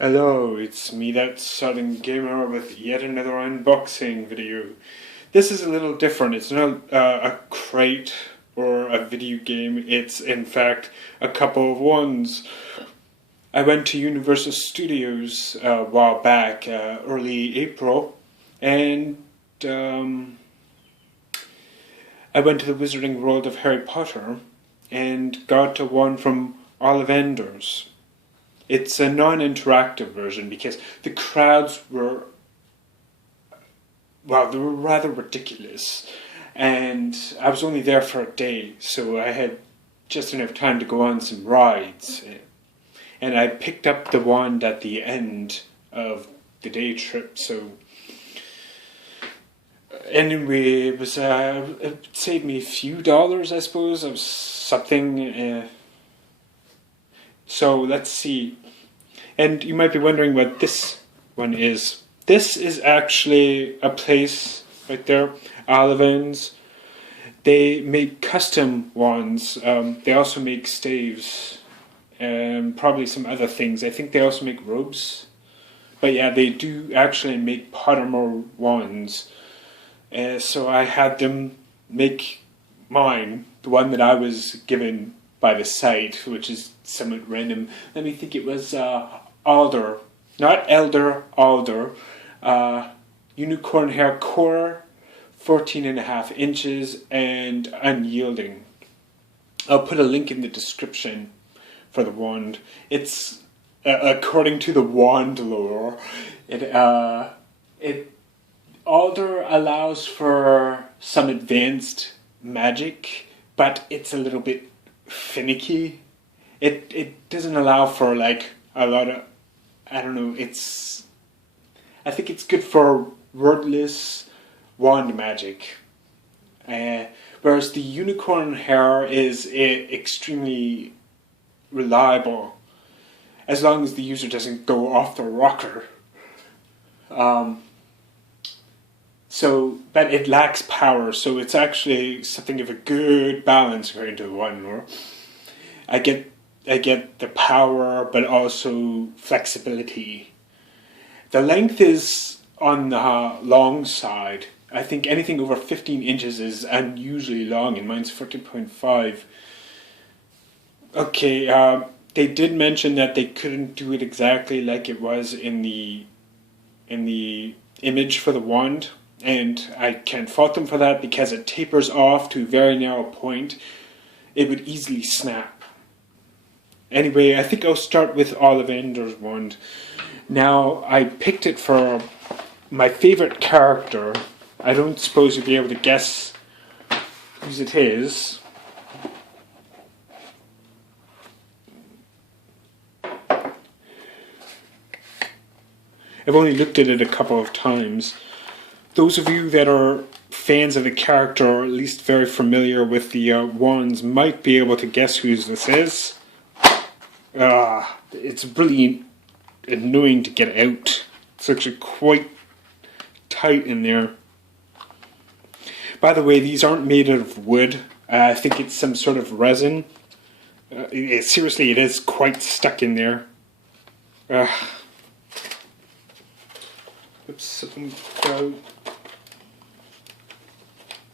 Hello, it's me, that Southern Gamer, with yet another unboxing video. This is a little different. It's not a crate or a video game. It's in fact a couple of ones. I went to Universal Studios a while back, early April, and I went to the Wizarding World of Harry Potter and got one from Ollivanders. It's a non-interactive version because the crowds were, well, they were rather ridiculous. And I was only there for a day, so I had just enough time to go on some rides. And I picked up the wand at the end of the day trip, so anyway, it saved me a few dollars, I suppose, of something. So let's see. And you might be wondering what this one is. This is actually a place right there, Alivans. They make custom wands. They also make staves and probably some other things. I think they also make robes. But yeah, they do actually make Pottermore wands. So I had them make mine, the one that I was given by the site, which is somewhat random. Let me think, it was Alder, not Elder, Alder, unicorn hair core, 14.5 inches, and Unyielding. I'll put a link in the description for the wand. It's according to the wand lore, Alder allows for some advanced magic, but it's a little bit finicky. It doesn't allow for like a lot of, I don't know, I think it's good for wordless wand magic. Whereas the unicorn hair is extremely reliable as long as the user doesn't go off the rocker. But it lacks power, so it's actually something of a good balance according to the one lore. I get the power, but also flexibility. The length is on the long side. I think anything over 15 inches is unusually long, and mine's 14.5. Okay, they did mention that they couldn't do it exactly like it was in the image for the wand. And I can't fault them for that because it tapers off to a very narrow point. It would easily snap. Anyway, I think I'll start with Ollivanders Wand. Now, I picked it for my favorite character. I don't suppose you'll be able to guess whose it is. I've only looked at it a couple of times. Those of you that are fans of the character, or at least very familiar with the wands, might be able to guess whose this is. It's really annoying to get out. It's actually quite tight in there. By the way, these aren't made out of wood. I think it's some sort of resin. Seriously, it is quite stuck in there. Oops, let me go.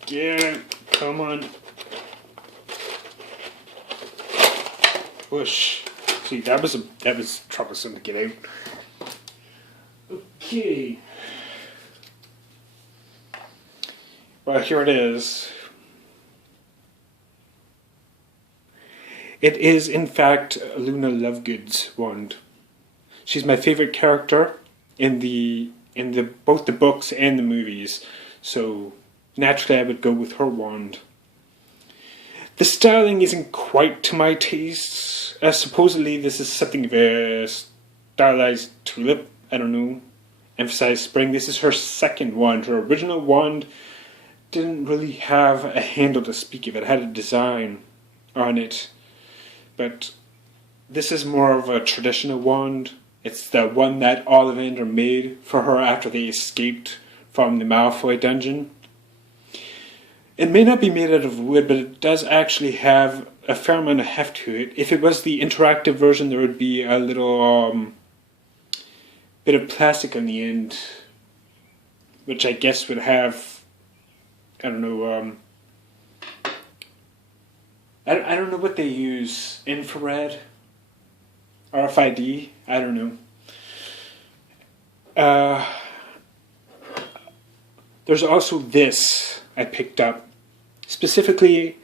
Get it, come on. Push. See, that was troublesome to get out. Okay. Well, here it is. It is, in fact, Luna Lovegood's wand. She's my favorite character in both the books and the movies, so naturally I would go with her wand. The styling isn't quite to my tastes. Supposedly this is something of a stylized tulip, I don't know, emphasized spring. This is her second wand. Her original wand didn't really have a handle to speak of. It had a design on it, but this is more of a traditional wand. It's the one that Ollivander made for her after they escaped from the Malfoy dungeon. It may not be made out of wood, but it does actually have a fair amount of heft to it. If it was the interactive version, there would be a little bit of plastic on the end, which I guess would have, I don't know, I don't know what they use, infrared, RFID, I don't know. There's also this I picked up. Specifically,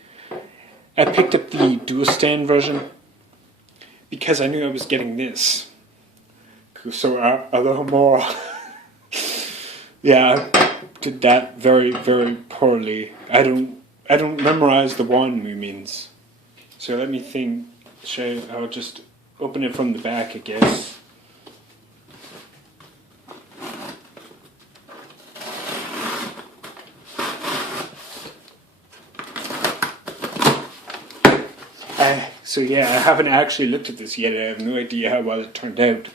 I picked up the dual stand version because I knew I was getting this. So a little more. Yeah, I did that very, very poorly. I don't memorize the wand movements. So let me think. I'll just open it from the back, I guess. So yeah, I haven't actually looked at this yet. I have no idea how well it turned out.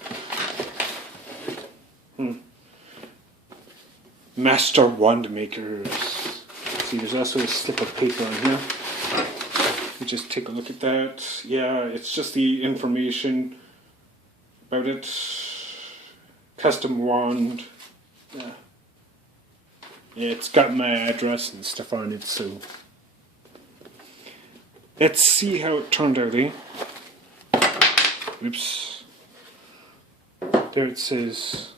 Master wand makers. See, there's also a slip of paper on here. You just take a look at that. Yeah, it's just the information about it. Custom wand. Yeah. Yeah, it's got my address and stuff on it, so let's see how it turned out, eh? Oops. There it says.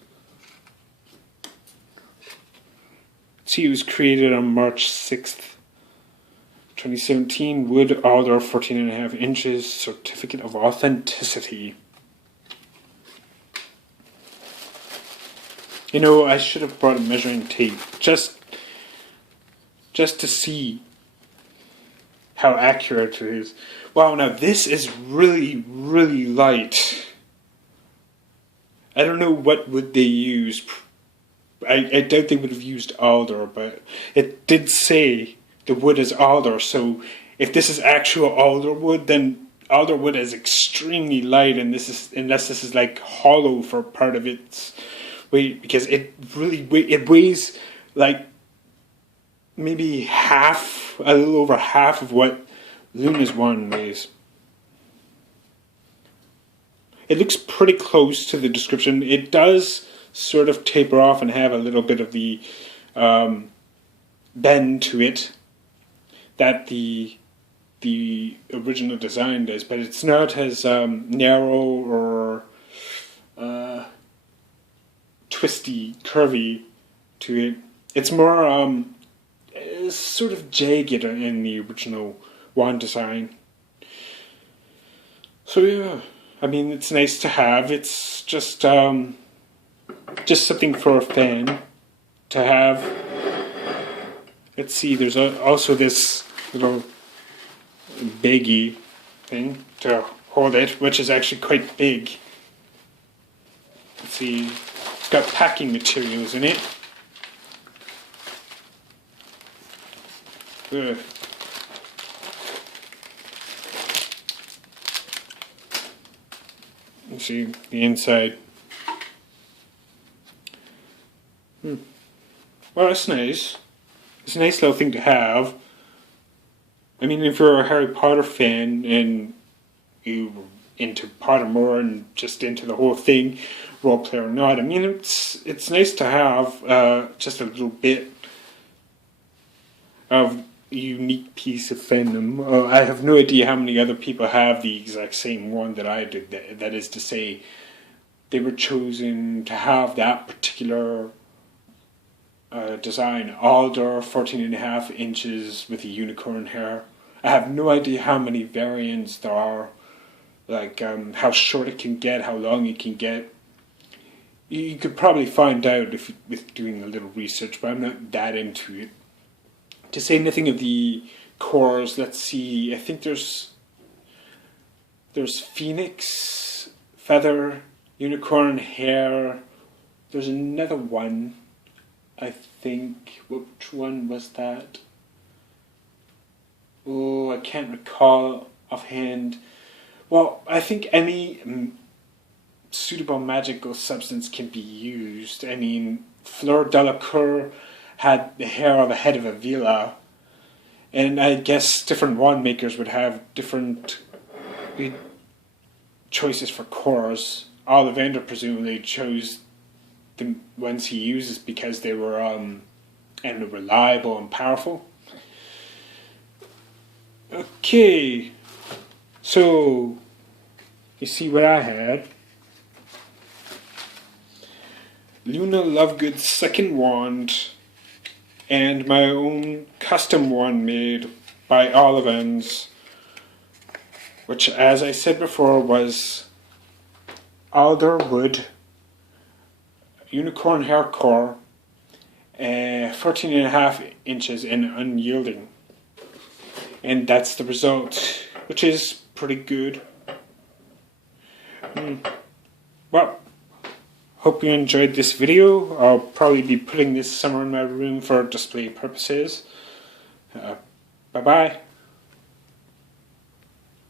See, it was created on March 6th, 2017. Wood, Alder, 14.5 inches. Certificate of authenticity. You know, I should have brought a measuring tape just to see how accurate it is. Wow, now this is really, really light. I don't know what would they use. I doubt they would have used alder, but it did say the wood is alder, so if this is actual alder wood, then alder wood is extremely light, and unless this is like hollow for part of its weight, because it weighs like maybe a little over half of what Luna's wand weighs. It looks pretty close to the description. It does sort of taper off and have a little bit of the bend to it that the original design does, but it's not as narrow or twisty, curvy to it. It's more sort of jagged in the original wand design. So yeah, I mean, it's nice to have. It's just something for a fan to have. Let's see, there's also this little baggie thing to hold it, which is actually quite big. Let's see, it's got packing materials in it. Ugh. Let's see the inside. Well, that's nice. It's a nice little thing to have. I mean, if you're a Harry Potter fan and you're into Pottermore and just into the whole thing, roleplay or not, I mean, it's nice to have just a little bit of a unique piece of fandom. I have no idea how many other people have the exact same one that I did. That is to say, they were chosen to have that particular design. Alder, 14.5 inches with a unicorn hair. I have no idea how many variants there are, like how short it can get, how long it can get. You could probably find out with doing a little research, but I'm not that into it. To say nothing of the cores, let's see, I think there's phoenix, feather, unicorn hair. There's another one, I think. Which one was that? Oh, I can't recall offhand. Well, I think any suitable magical substance can be used. I mean, Fleur Delacour had the hair of the head of a villa, and I guess different wand makers would have different choices for cores. Ollivander presumably chose the ones he uses because they were and reliable and powerful. Okay, so you see what I had. Luna Lovegood's second wand, and my own custom one made by Ollivanders, which, as I said before, was Alder wood, unicorn hair core, 14.5 inches in Unyielding. And that's the result, which is pretty good. Well, hope you enjoyed this video. I'll probably be putting this somewhere in my room for display purposes. Bye bye.